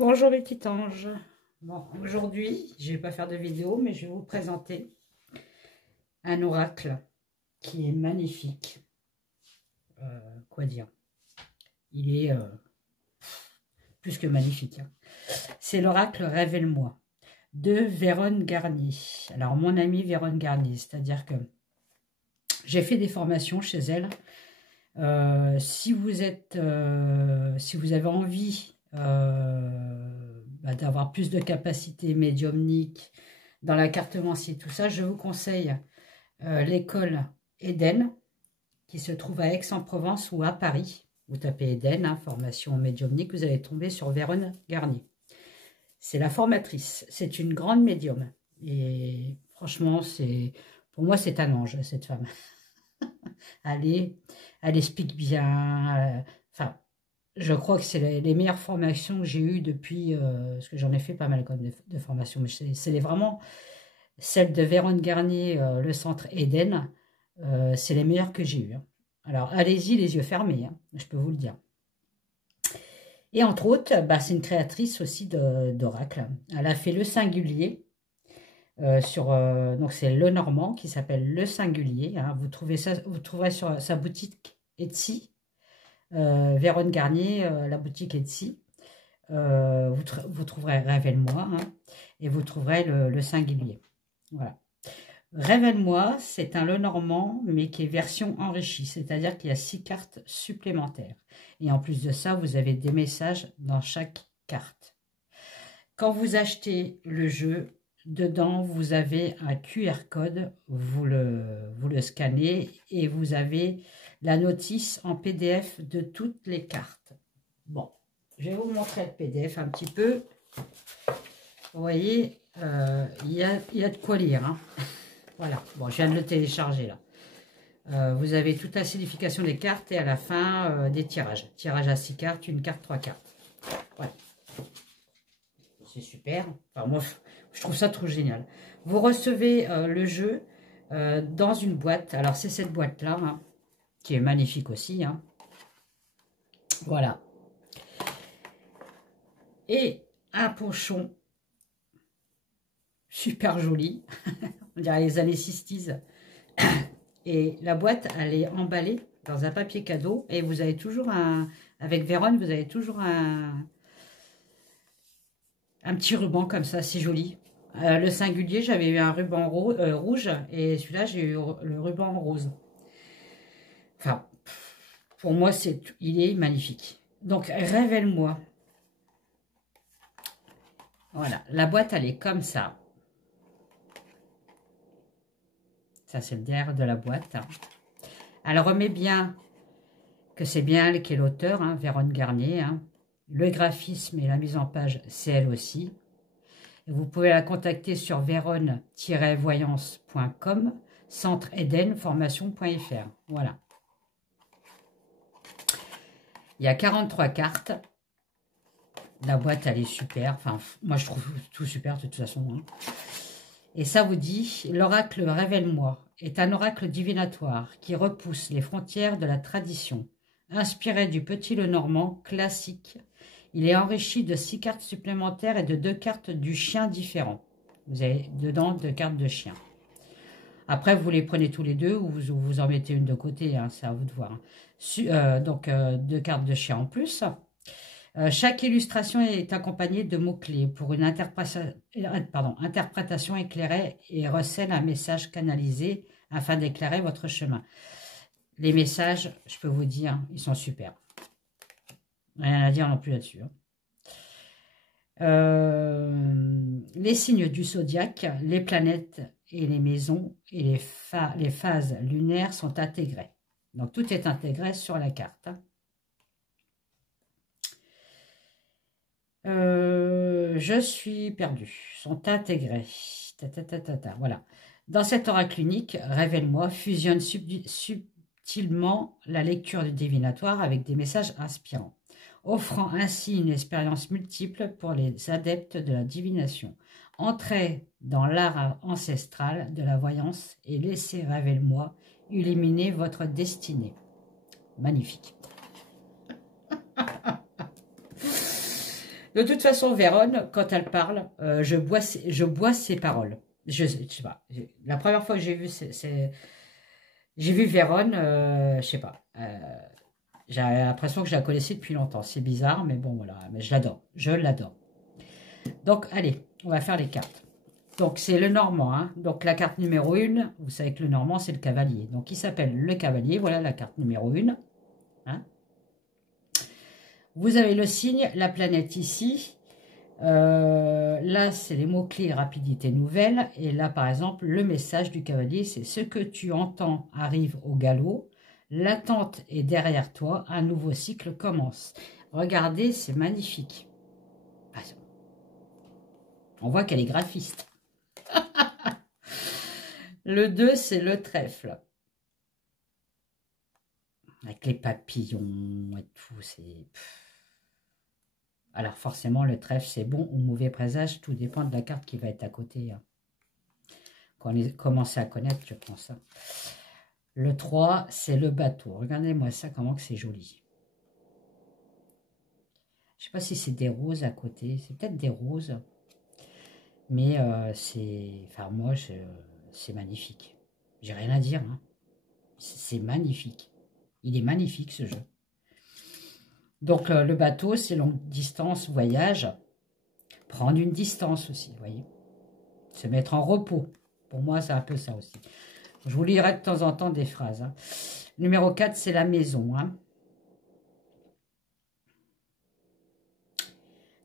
Bonjour mes petits anges. Bon, aujourd'hui, je ne vais pas faire de vidéo, mais je vais vous présenter un oracle qui est magnifique. Quoi dire? Il est plus que magnifique, hein. C'est l'oracle Révèle-moi de Véronne Garnier. Alors, mon amie Véronne Garnier, c'est-à-dire que j'ai fait des formations chez elle. Si vous avez envie d'avoir plus de capacité médiumnique dans la cartomancie, tout ça, je vous conseille l'école Eden, qui se trouve à Aix-en-Provence ou à Paris. Vous tapez Eden, hein, formation médiumnique, vous allez tomber sur Véronne Garnier. C'est la formatrice, c'est une grande médium. Et franchement, pour moi, c'est un ange, cette femme. Elle explique bien. Enfin, je crois que c'est les meilleures formations que j'ai eues depuis, parce que j'en ai fait pas mal comme de formations, mais c'est vraiment celle de Véronne Garnier, le centre Eden, c'est les meilleures que j'ai eues, hein. Alors, allez-y les yeux fermés, hein, je peux vous le dire. Et entre autres, c'est une créatrice aussi d'oracle. Elle a fait le singulier, donc c'est le Normand qui s'appelle le singulier, hein. Vous trouverez sur sa boutique Etsy, Véronne Garnier, la boutique Etsy. Vous trouverez Révèle-moi, hein, et vous trouverez le singulier. Voilà. Révèle-moi, c'est un Lenormand, mais qui est version enrichie, c'est-à-dire qu'il y a 6 cartes supplémentaires. Et en plus de ça, vous avez des messages dans chaque carte. Quand vous achetez le jeu, dedans, vous avez un QR code, vous le scannez et vous avez la notice en PDF de toutes les cartes. Bon, je vais vous montrer le PDF un petit peu. Vous voyez, il y a de quoi lire, hein. Voilà, bon, je viens de le télécharger là. Vous avez toute la signification des cartes et à la fin des tirages. Tirage à 6 cartes, une carte, 3 cartes. Voilà. C'est super. Enfin, moi, je trouve ça trop génial. Vous recevez le jeu dans une boîte. Alors, c'est cette boîte-là, hein, qui est magnifique aussi, hein. Voilà. Et un pochon super joli. On dirait les années 60s. Et la boîte, elle est emballée dans un papier cadeau. Et vous avez toujours avec Véronne, vous avez toujours un petit ruban comme ça, c'est joli. Le singulier, j'avais eu un ruban rouge. Et celui-là, j'ai eu le ruban rose. Enfin, pour moi, il est magnifique. Donc, Révèle-moi. Voilà, la boîte, elle est comme ça. Ça, c'est le derrière de la boîte. Elle remet bien que c'est bien elle qui est l'auteur, hein, Véronne Garnier, hein. Le graphisme et la mise en page, c'est elle aussi. Et vous pouvez la contacter sur véronne-voyance.com, centre Eden, formation.fr. Voilà. Il y a 43 cartes. La boîte, elle est super. Enfin, moi, je trouve tout super de toute façon, hein. Et ça vous dit, l'oracle Révèle-moi est un oracle divinatoire qui repousse les frontières de la tradition. Inspiré du petit Lenormand classique, il est enrichi de 6 cartes supplémentaires et de 2 cartes du chien différents. Vous avez dedans 2 cartes de chien. Après, vous les prenez tous les deux ou vous en mettez une de côté, hein, c'est à vous de voir, hein. Donc, 2 cartes de chien en plus. Chaque illustration est accompagnée de mots-clés pour une interprétation éclairée et recèle un message canalisé afin d'éclairer votre chemin. Les messages, je peux vous dire, ils sont super. Rien à dire non plus là-dessus, hein. Les signes du zodiaque, les planètes et les maisons et les phases lunaires sont intégrés. Donc tout est intégré sur la carte, hein. Je suis perdu. Sont intégrés. Voilà. Dans cet oracle unique, Révèle-moi fusionne subtilement la lecture du divinatoire avec des messages inspirants, offrant ainsi une expérience multiple pour les adeptes de la divination. Entrez dans l'art ancestral de la voyance et laissez Révèle-moi illuminer votre destinée. Magnifique. De toute façon, Véronne, quand elle parle, je bois ses paroles. Je sais pas. La première fois que j'ai vu, j'ai vu Véronne, je sais pas. J'ai l'impression que je la connaissais depuis longtemps. C'est bizarre, mais bon, voilà. Mais je l'adore. Je l'adore. Donc, allez, on va faire les cartes. Donc, c'est le Normand. Hein. Donc, la carte numéro 1, vous savez que le Normand, c'est le cavalier. Donc, il s'appelle le cavalier. Voilà la carte numéro 1. Hein. Vous avez le signe, la planète ici. Là, c'est les mots-clés rapidité nouvelle. Et là, par exemple, le message du cavalier, c'est ce que tu entends arrive au galop. L'attente est derrière toi. Un nouveau cycle commence. Regardez, c'est magnifique. On voit qu'elle est graphiste. Le 2, c'est le trèfle. Avec les papillons et tout, c'est... Alors forcément, le trèfle, c'est bon ou mauvais présage. Tout dépend de la carte qui va être à côté. Hein. Quand on commence à connaître, je prends ça. Le 3, c'est le bateau. Regardez-moi ça, comment que c'est joli. Je ne sais pas si c'est des roses à côté. C'est peut-être des roses. Mais c'est... Enfin, moi, c'est magnifique. J'ai rien à dire. Hein. C'est magnifique. Il est magnifique, ce jeu. Donc, le bateau, c'est longue distance, voyage. Prendre une distance aussi, vous voyez. Se mettre en repos. Pour moi, c'est un peu ça aussi. Je vous lirai de temps en temps des phrases. Hein. Numéro 4, c'est la maison. Hein.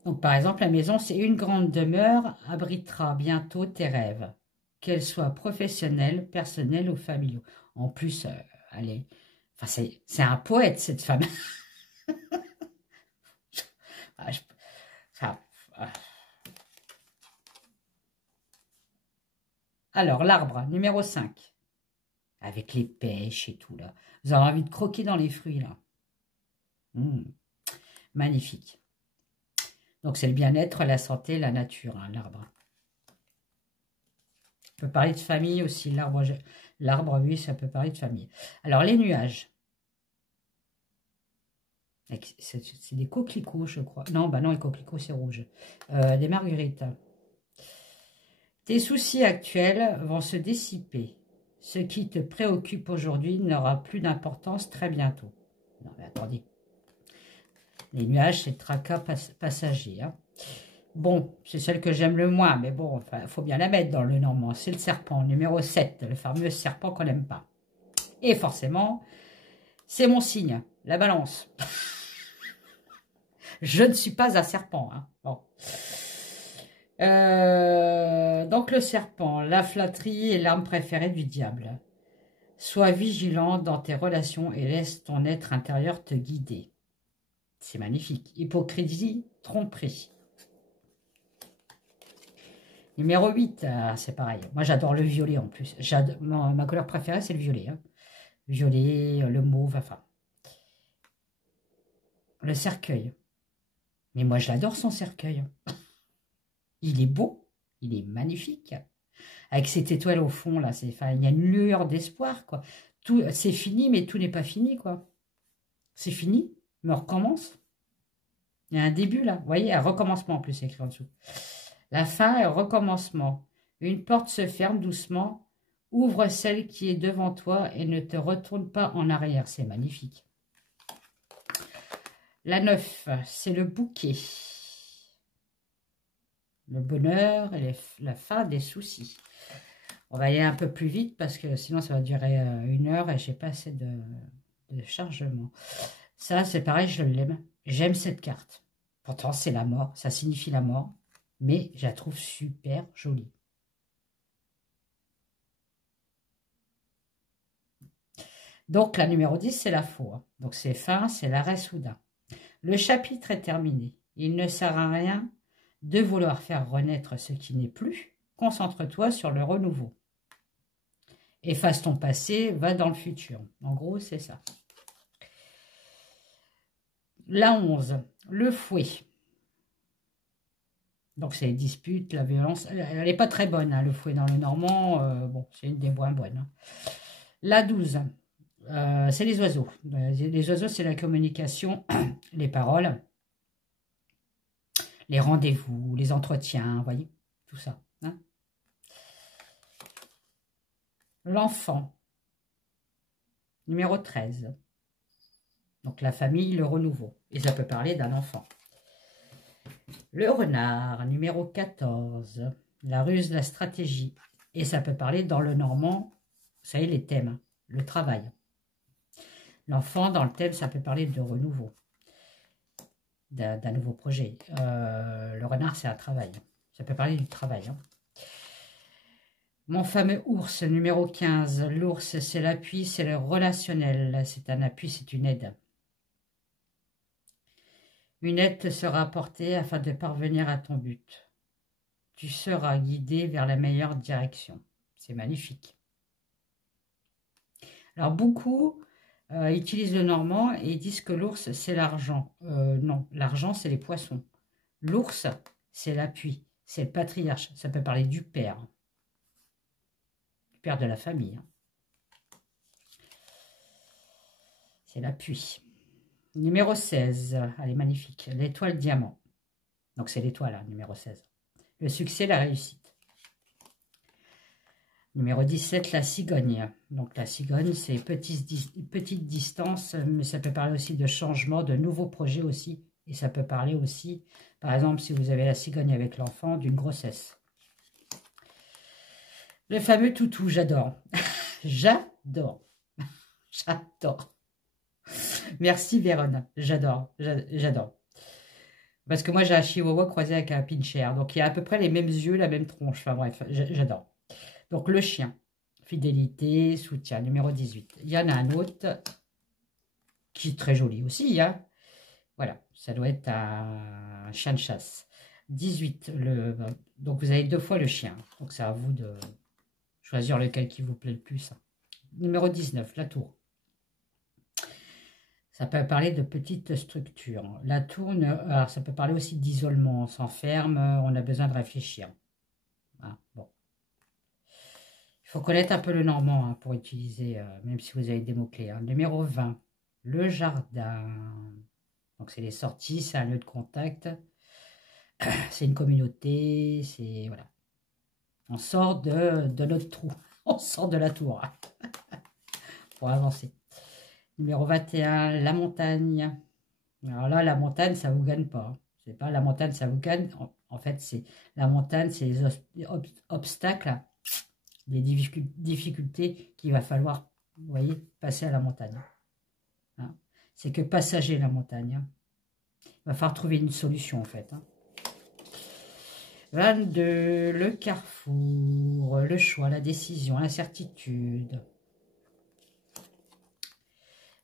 Donc, par exemple, la maison, c'est une grande demeure, abritera bientôt tes rêves, qu'elles soient professionnelles, personnelles ou familiaux. En plus, allez, enfin, c'est un poète, cette femme. Ah, ça, ah. Alors, l'arbre, numéro 5. Avec les pêches et tout, là. Vous avez envie de croquer dans les fruits, là. Magnifique. Donc, c'est le bien-être, la santé, la nature, hein, l'arbre. On peut parler de famille aussi. L'arbre, oui, ça peut parler de famille. Alors, les nuages. C'est des coquelicots, je crois. Non, bah non, les coquelicots, c'est rouge. Des marguerites. Tes soucis actuels vont se dissiper. Ce qui te préoccupe aujourd'hui n'aura plus d'importance très bientôt. Non, mais attendez. Les nuages, c'est le tracas passager. Hein. Bon, c'est celle que j'aime le moins, mais bon, il faut bien la mettre dans le normand. C'est le serpent, numéro 7, le fameux serpent qu'on n'aime pas. Et forcément, c'est mon signe, la balance. Je ne suis pas un serpent. Hein. Bon. Donc le serpent, la flatterie est l'arme préférée du diable. Sois vigilant dans tes relations et laisse ton être intérieur te guider. C'est magnifique. Hypocrisie, tromperie. Numéro 8, c'est pareil. Moi, j'adore le violet en plus. Ma couleur préférée, c'est le violet. Hein. Violet, le mauve, enfin. Le cercueil. Mais moi, j'adore son cercueil. Il est beau. Il est magnifique. Avec cette étoile au fond, là. Il y a une lueur d'espoir, quoi. C'est fini, mais tout n'est pas fini, quoi. C'est fini, mais on recommence. Il y a un début, là. Vous voyez, un recommencement, en plus, c'est écrit en dessous. La fin est recommencement. Une porte se ferme doucement. Ouvre celle qui est devant toi et ne te retourne pas en arrière. C'est magnifique. La 9, c'est le bouquet. Le bonheur et la fin des soucis. On va aller un peu plus vite parce que sinon ça va durer 1 heure et j'ai pas assez de chargement. Ça, c'est pareil, je l'aime. J'aime cette carte. Pourtant, c'est la mort. Ça signifie la mort. Mais je la trouve super jolie. Donc, la numéro 10, c'est la foi. Donc, c'est fin, c'est l'arrêt soudain. Le chapitre est terminé. Il ne sert à rien de vouloir faire renaître ce qui n'est plus. Concentre-toi sur le renouveau. Efface ton passé, va dans le futur. En gros, c'est ça. La 11, le fouet. Donc, c'est les disputes, la violence. Elle n'est pas très bonne, hein, le fouet dans le normand. Bon, c'est une des moins bonnes. Hein. La 12, c'est les oiseaux. Les oiseaux, c'est la communication, les paroles. les rendez-vous, les entretiens, vous voyez, tout ça. Hein. L'enfant, numéro 13. Donc la famille, le renouveau. Et ça peut parler d'un enfant. Le renard, numéro 14. La ruse, la stratégie. Et ça peut parler dans le normand, vous savez, les thèmes, le travail. L'enfant, dans le thème, ça peut parler de renouveau, d'un nouveau projet. Le renard, c'est un travail. Ça peut parler du travail. Hein. Mon fameux ours, numéro 15. L'ours, c'est l'appui, c'est le relationnel. C'est un appui, c'est une aide. Une aide te sera apportée afin de parvenir à ton but. Tu seras guidé vers la meilleure direction. C'est magnifique. Alors, beaucoup utilisent le normand et disent que l'ours, c'est l'argent. Non, l'argent, c'est les poissons. L'ours, c'est l'appui, c'est le patriarche. Ça peut parler du père de la famille. Hein. C'est l'appui. Numéro 16, elle est magnifique. L'étoile diamant. Donc, c'est l'étoile, hein, numéro 16. Le succès, la réussite. Numéro 17, la cigogne. Donc la cigogne, c'est petite distance, mais ça peut parler aussi de changement, de nouveaux projets aussi. Et ça peut parler aussi, par exemple, si vous avez la cigogne avec l'enfant, d'une grossesse. Le fameux toutou, j'adore. J'adore. J'adore. Merci Vérone, j'adore, j'adore. Parce que moi j'ai un chihuahua croisé avec un pincher, donc il a à peu près les mêmes yeux, la même tronche, enfin bref, j'adore. Donc, le chien, fidélité, soutien, numéro 18. Il y en a un autre qui est très joli aussi. Hein. Voilà, ça doit être un chien de chasse. 18, donc vous avez 2 fois le chien. Donc, c'est à vous de choisir lequel qui vous plaît le plus. Numéro 19, la tour. Ça peut parler de petites structures. La tour, alors ça peut parler aussi d'isolement. On s'enferme, on a besoin de réfléchir. Ah, bon. Il faut connaître un peu le normand hein, pour utiliser, même si vous avez des mots-clés. Hein. Numéro 20, le jardin. Donc, c'est les sorties, c'est un lieu de contact. C'est une communauté, c'est... Voilà. On sort de notre trou. On sort de la tour. Hein, pour avancer. Numéro 21, la montagne. Alors là, la montagne, ça ne vous gagne pas. Hein. C'est pas la montagne, ça vous gagne. En fait, c'est la montagne, c'est les obstacles. Des difficultés qu'il va falloir, vous voyez, passer à la montagne. Hein. C'est que passager la montagne. Hein. Il va falloir trouver une solution en fait. Hein. 22, le carrefour, le choix, la décision, l'incertitude.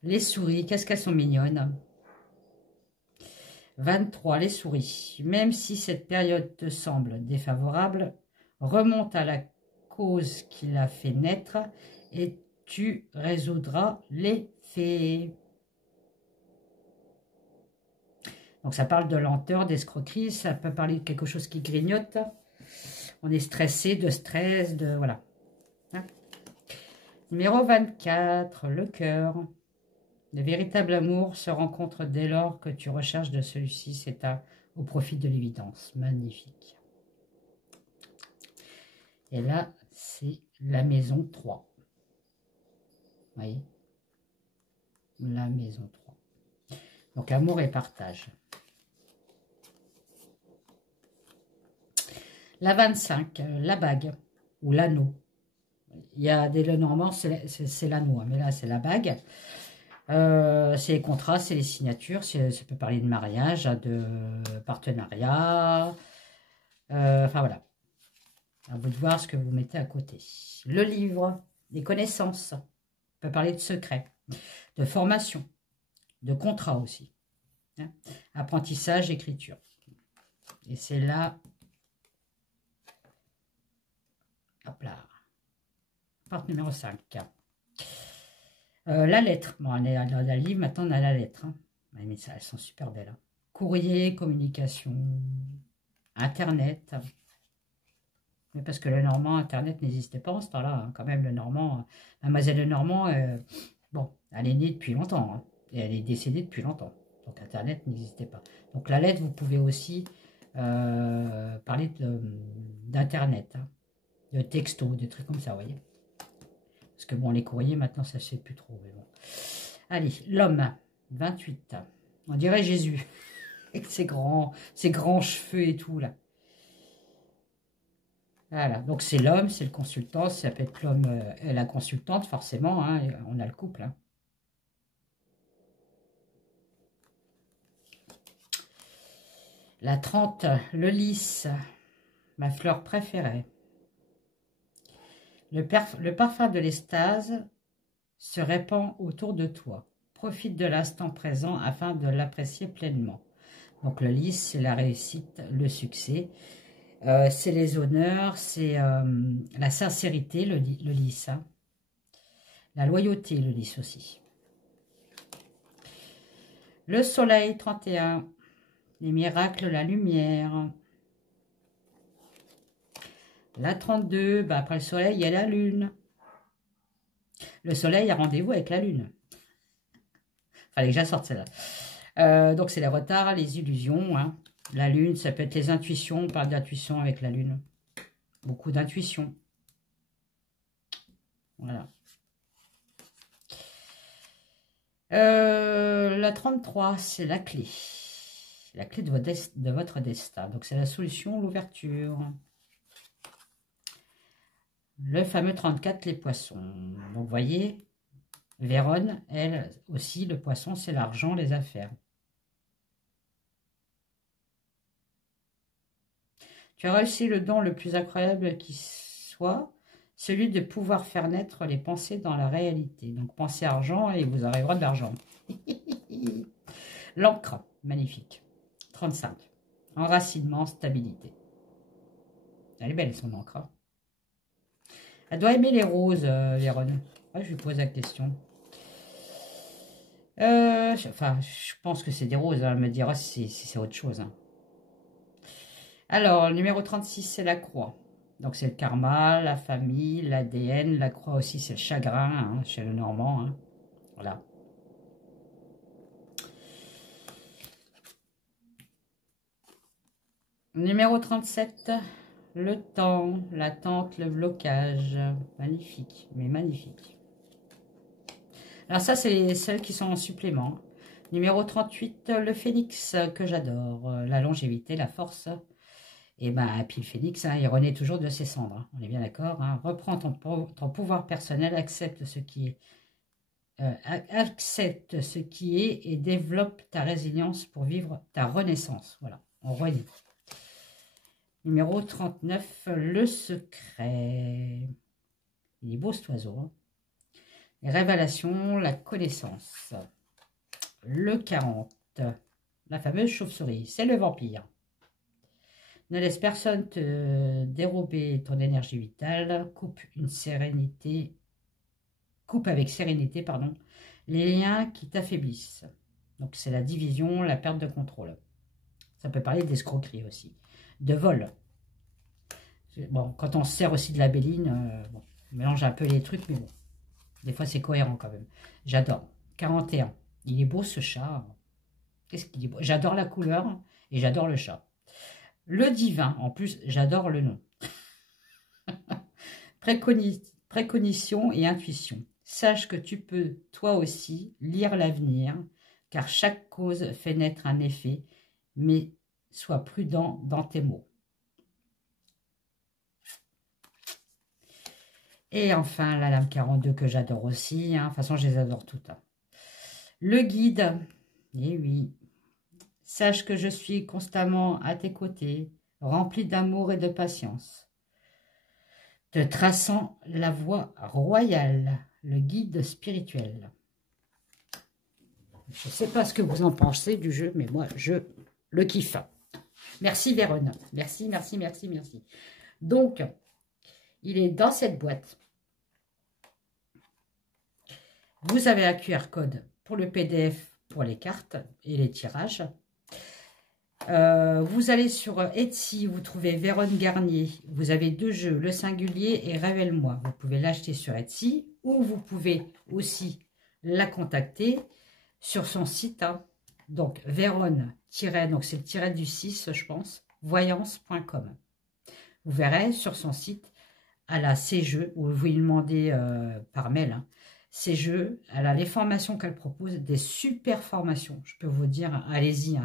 Les souris, qu'est-ce qu'elles sont mignonnes. 23, les souris. Même si cette période te semble défavorable, remonte à la cause qui l'a fait naître et tu résoudras les faits. Donc ça parle de lenteur, d'escroquerie, ça peut parler de quelque chose qui grignote. On est stressé, de stress, de voilà. Hein. Numéro 24, le cœur. Le véritable amour se rencontre dès lors que tu recherches de celui-ci, c'est au profit de l'évidence. Magnifique. Et là, c'est la maison 3. Vous voyez? La maison 3. Donc, amour et partage. La 25, la bague ou l'anneau. Il y a des Lenormand, c'est l'anneau, hein, mais là, c'est la bague. C'est les contrats, c'est les signatures. Ça peut parler de mariage, de partenariat. Enfin, voilà. À vous de voir ce que vous mettez à côté. Le livre, les connaissances. On peut parler de secrets, de formation, de contrat aussi. Hein. Apprentissage, écriture. Et c'est là... Hop là. Porte numéro 5. La lettre. Bon, on est dans le livre, maintenant on a la lettre. Hein. Mais ça, elles sont super belles. Hein. Courrier, communication, Internet. Mais parce que le normand, Internet n'existait pas en ce temps-là. Hein. Quand même, le normand, Mademoiselle Lenormand, bon, elle est née depuis longtemps. Hein, et elle est décédée depuis longtemps. Donc Internet n'existait pas. Donc la lettre, vous pouvez aussi parler d'internet, hein, de texto, des trucs comme ça, vous voyez. Parce que bon, les courriers maintenant ça se fait plus trop, mais bon. Allez, l'homme, 28. On dirait Jésus avec ses grands cheveux et tout là. Voilà, donc c'est l'homme, c'est le consultant, ça peut être l'homme et la consultante, forcément, hein, on a le couple. Hein. La 30, le lys, ma fleur préférée. Le parfum de l'extase se répand autour de toi. Profite de l'instant présent afin de l'apprécier pleinement. Donc le lys, c'est la réussite, le succès. C'est les honneurs, c'est la sincérité, le lys. Hein. La loyauté, le lys aussi. Le soleil, 31. Les miracles, la lumière. La 32, bah après le soleil, il y a la lune. Le soleil a rendez-vous avec la lune. Fallait que j'assorte celle-là. Donc c'est les retards, les illusions. Hein. La lune, ça peut être les intuitions. On parle d'intuition avec la lune. Beaucoup d'intuition. Voilà. La 33, c'est la clé. La clé de votre destin. Donc c'est la solution, l'ouverture. Le fameux 34, les poissons. Donc vous voyez, Véronne, elle aussi, le poisson, c'est l'argent, les affaires. Tu as réussi le don le plus incroyable qui soit, celui de pouvoir faire naître les pensées dans la réalité. Donc pensez argent et vous arriverez de l'argent. L'encre, magnifique. 35. Enracinement, stabilité. Elle est belle son encre. Elle doit aimer les roses, Véronne. Ouais, je lui pose la question. Enfin, je pense que c'est des roses. Hein. Elle me dira si c'est autre chose. Hein. Alors, le numéro 36, c'est la croix. Donc, c'est le karma, la famille, l'ADN. La croix aussi, c'est le chagrin, hein, chez le Normand. Hein. Voilà. Numéro 37, le temps, l'attente, le blocage. Magnifique, mais magnifique. Alors ça, c'est celles qui sont en supplément. Numéro 38, le phénix, que j'adore. La longévité, la force. Et ben, puis le phénix, hein, il renaît toujours de ses cendres. Hein. On est bien d'accord. Hein. Reprends ton pouvoir personnel, accepte ce qui est. Accepte ce qui est et développe ta résilience pour vivre ta renaissance. Voilà, on renaît. Numéro 39, le secret. Il est beau cet oiseau. Hein. Les révélations, la connaissance. Le 40, la fameuse chauve-souris, c'est le vampire. Ne laisse personne te dérober ton énergie vitale. Coupe avec sérénité, pardon, les liens qui t'affaiblissent. Donc c'est la division, la perte de contrôle. Ça peut parler d'escroquerie aussi. De vol. Bon, quand on se sert aussi de la béline, bon, on mélange un peu les trucs, mais bon. Des fois, c'est cohérent quand même. J'adore. 41. Il est beau ce chat. Qu'est-ce qu'il est beau. J'adore la couleur et j'adore le chat. Le divin. En plus, j'adore le nom. Préconition et intuition. Sache que tu peux, toi aussi, lire l'avenir, car chaque cause fait naître un effet, mais sois prudent dans tes mots. Et enfin, la lame 42 que j'adore aussi. Hein. De toute façon, je les adore toutes. Hein. Le guide. Eh oui. Sache que je suis constamment à tes côtés, rempli d'amour et de patience. Te traçant la voie royale, le guide spirituel. Je ne sais pas ce que vous en pensez du jeu, mais moi, je le kiffe. Merci Véronne. Merci, merci, merci, merci. Donc, il est dans cette boîte. Vous avez un QR code pour le PDF, pour les cartes et les tirages. Vous allez sur Etsy, vous trouvez Véronne Garnier. Vous avez deux jeux, Le Singulier et Révèle-moi. Vous pouvez l'acheter sur Etsy ou vous pouvez aussi la contacter sur son site. Hein. Donc, Véronne, donc c'est le tiret du 6, je pense. voyance.com. Vous verrez sur son site, elle a ses jeux, ou vous lui demandez par mail, hein, ses jeux, elle a les formations qu'elle propose, des super formations. Je peux vous dire, allez-y, hein,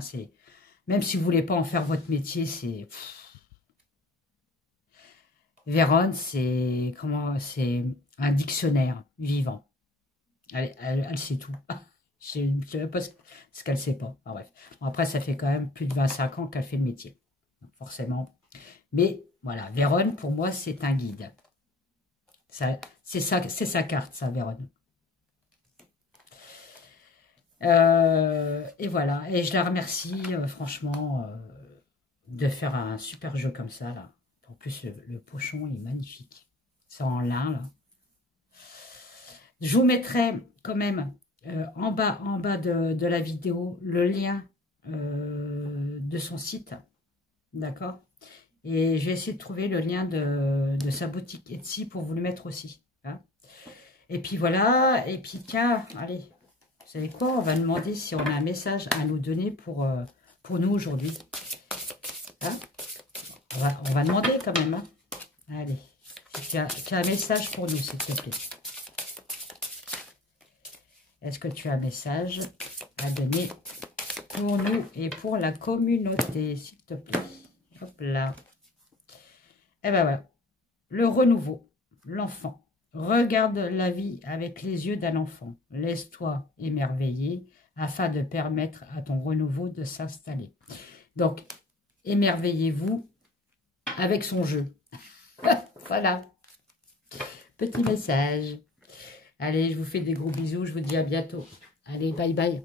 même si vous ne voulez pas en faire votre métier, c'est... Véronne, c'est un dictionnaire vivant. Elle sait tout. Je ne sais même pas ce qu'elle ne sait pas. Enfin, bref. Bon, après, ça fait quand même plus de 25 ans qu'elle fait le métier. Donc, forcément. Mais voilà, Véronne, pour moi, c'est un guide. C'est sa carte, ça, Véronne. Et voilà. Et je la remercie, franchement, de faire un super jeu comme ça, là. En plus, le pochon est magnifique. C'est en lin, là. Je vous mettrai quand même en bas de la vidéo le lien de son site. D'accord? Et je vais essayer de trouver le lien de sa boutique Etsy pour vous le mettre aussi. Hein. Et puis voilà. Et puis tiens, allez, vous savez quoi? On va demander si on a un message à nous donner pour nous aujourd'hui. Hein? On va demander quand même. Hein. Allez, tu as un message pour nous, s'il te plaît. Est-ce que tu as un message à donner pour nous et pour la communauté, s'il te plaît? Hop là. Et ben voilà. Le renouveau, l'enfant. Regarde la vie avec les yeux d'un enfant. Laisse-toi émerveiller afin de permettre à ton renouveau de s'installer. Donc, émerveillez-vous avec son jeu. Voilà. Petit message. Allez, je vous fais des gros bisous. Je vous dis à bientôt. Allez, bye bye.